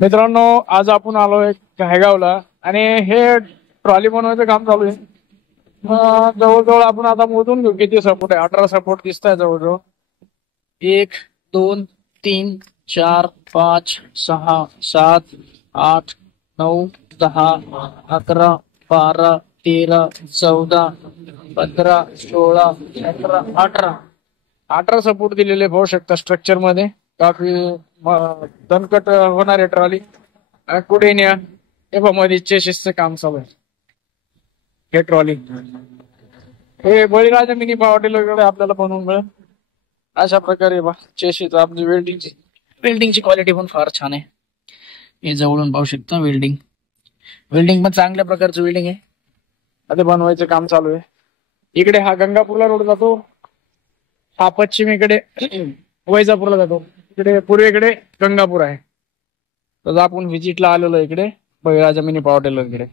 मित्रांनो, आज आपण आलोय घायगावला आणि हे ट्रॉली बनवायचं काम चालू आहे. जवळजवळ आपण आता मोजून घेऊ किती सपोर्ट आहे. 18 सपोर्ट दिसत आहे जवळजवळ. 1 2 3 4 5 6 7 8 9 10 11 12 13 14 15 16 17 18 सपोर्ट दिलेले पाहू शकता. स्ट्रक्चर मध्ये काफी दणकट होणार आहे ट्रॉली. पुढे न्या. हे मध्ये चेसिसचं काम चालू आहे. हे ट्रॉली हे बळीराजा मिनी पावटेल वगैरे आपल्याला बनवून मिळेल अशा प्रकारे. चेसिस आपली वेल्डिंगची क्वालिटी पण फार छान आहे. हे जवळून पाहू शकता. वेल्डिंग पण चांगल्या प्रकारचं वेल्डिंग आहे. आता बनवायचं काम चालू आहे. इकडे हा गंगापूरला रोड जातो. हा पश्चिमेकडे वैजापूरला जातो. इकडे पूर्वेकडे गंगापूर आहे. तर आपण व्हिजिटला आलेलो इकडे बळीराजा मिनी पावटेल इकडे.